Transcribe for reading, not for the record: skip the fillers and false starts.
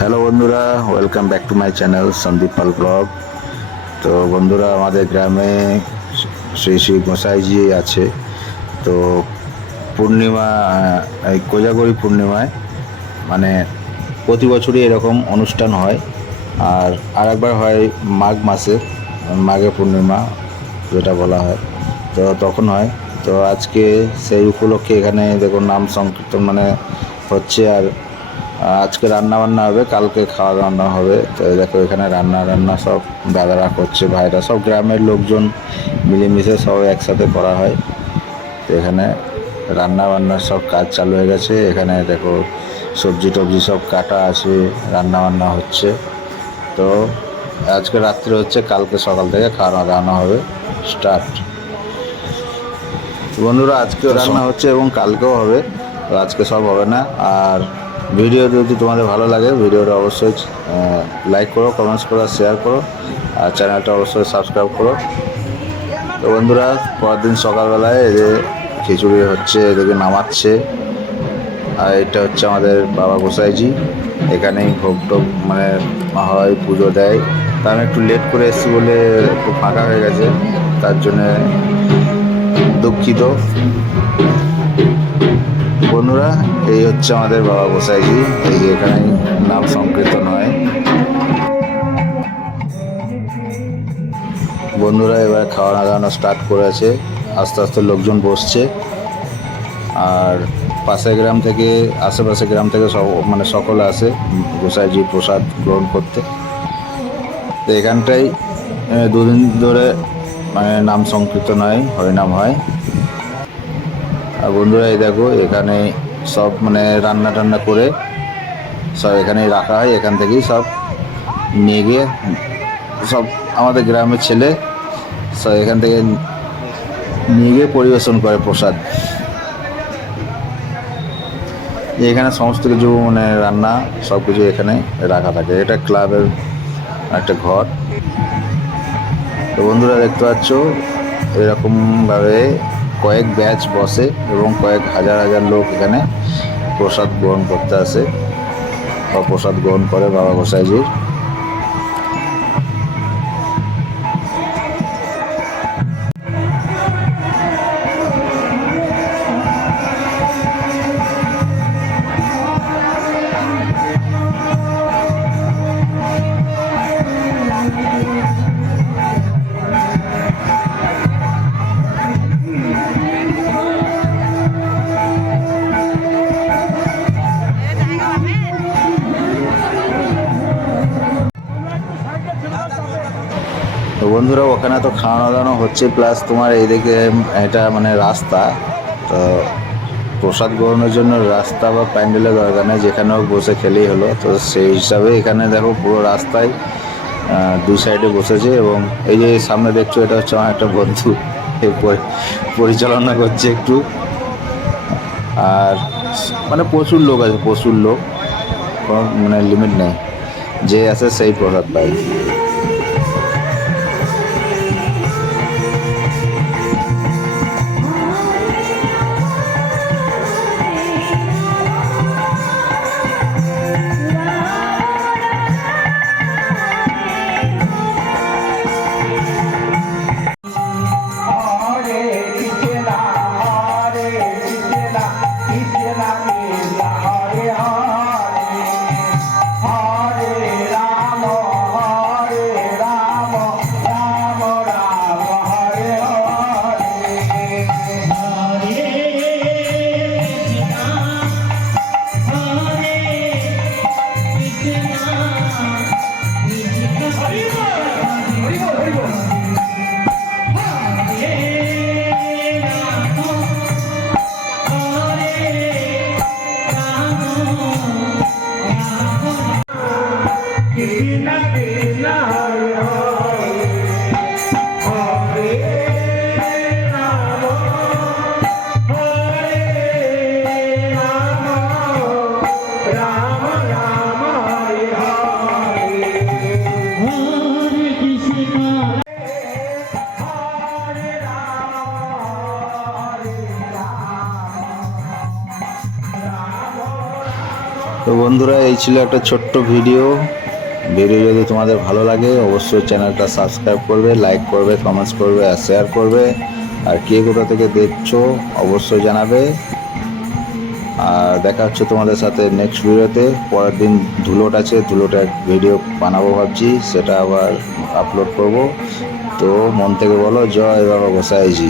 Hello বন্ধুরা, welcome back to my channel Sandeep Pal blog. তো বন্ধুরা, আমাদের গ্রামে শ্রী শ্রী গোসাইজি আছে। তো পূর্ণিমা, এই কোজাগরী পূর্ণিমায় মানে প্রতি বছরই এরকম অনুষ্ঠান হয়। আর আরেকবার হয় মাঘ মাসে, মাঘে পূর্ণিমা যেটা বলা হয়, তো তখন হয়। তো আজকে সেই উপলক্ষে এখানে দেখুন নাম সংকীর্তন হচ্ছে। আর আজকে রান্না বান্না হবে, কালকে খাওয়া দাওয়া হবে। তো দেখো এখানে রান্না রান্না সব দাদারা করছে, ভাইরা সব গ্রামের লোকজন মিলেমিশে সব একসাথে করা হয়। তো এখানে রান্না বান্নার সব কাজ চালু হয়ে গেছে। এখানে দেখো সবজি টবজি সব কাটা আছে, রান্না বান্না হচ্ছে। তো আজকে রাত্রে হচ্ছে, কালকে সকাল থেকে খাওয়া দাওয়া হবে স্টার্ট। বন্ধুরা, আজকেও রান্না হচ্ছে এবং কালকেও হবে। তো আজকে সব হবে না। আর ভিডিও যদি তোমাদের ভালো লাগে, ভিডিওটা অবশ্যই লাইক করো, কমেন্টস করো, শেয়ার করো, আর চ্যানেলটা অবশ্যই সাবস্ক্রাইব করো। তো বন্ধুরা, পরের দিন সকালবেলায় এই যে খিচুড়ি হচ্ছে, এদিকে নামাচ্ছে। আর এটা হচ্ছে আমাদের বাবা গোসাইজি, এখানেই ভোগ টোগ হয়, পুজো দেয়। তা আমি একটু লেট করে এসেছি বলে একটু ফাঁকা হয়ে গেছে, তার জন্যে দুঃখিত। বন্ধুরা, এই হচ্ছে আমাদের বাবা গোসাইজি, এই যে এখানেই নাম সংকীর্তন হয়। বন্ধুরা, এবার খাওয়া দাওয়ানো স্টার্ট করেছে, আস্তে আস্তে লোকজন বসছে। আর পাশের গ্রাম থেকে, আশেপাশে গ্রাম থেকে সব সকলে আসে গোসাইজির প্রসাদ গ্রহণ করতে। তো এখানটাই দুদিন ধরে নাম সংকীর্তন হয়, হরিনাম হয়। আর বন্ধুরা, এই দেখো এখানে সব রান্না টান্না করে সব এখানেই রাখা হয়। এখান থেকেই সব নিয়ে গিয়ে সব আমাদের গ্রামের ছেলে সব এখান থেকে নিয়ে গিয়ে পরিবেশন করে প্রসাদ। এখানে সমস্ত কিছু রান্না সব কিছু এখানে রাখা থাকে। এটা ক্লাবের একটা ঘর। তো বন্ধুরা, দেখতে পাচ্ছ এরকমভাবে কয়েক ব্যাচ বসে এবং কয়েক হাজার হাজার লোক এখানে প্রসাদ গ্রহণ করতে আসে বা প্রসাদ গ্রহণ করে বাবা গোসাইজির। তো বন্ধুরা, ওখানে তো খাওয়ানো দাওয়ানো হচ্ছে, প্লাস তোমার এইদিকে এটা রাস্তা। তো প্রসাদ গ্রহণের জন্য রাস্তা বা প্যান্ডেলের দরকার নেই, যেখানেও বসে খেলেই হলো। তো সেই হিসাবে এখানে দেখো পুরো রাস্তায় দুই সাইডে বসেছে। এবং এই যে সামনে দেখছো, এটা হচ্ছে আমার একটা বন্ধু, পরিচালনা করছে একটু। আর প্রচুর লোক আছে, প্রচুর লোক, কোনো লিমিট নেই, যে আছে সেই প্রসাদ পায়। বন্ধুরা, এই ছিল একটা ছোট্ট ভিডিও। যদি তোমাদের ভালো লাগে অবশ্যই চ্যানেলটা সাবস্ক্রাইব করবে, লাইক করবে, কমেন্টস করবে আর শেয়ার করবে। আর কে কোথা থেকে দেখছো অবশ্যই জানাবে। আর দেখা হচ্ছে তোমাদের সাথে নেক্সট ভিডিওতে। পরের দিন ধুলোট আছে, ধুলোটার ভিডিও বানাবো ভাবছি, সেটা আবার আপলোড করব। তো মন থেকে বলো জয় বাবা গোসাইজি।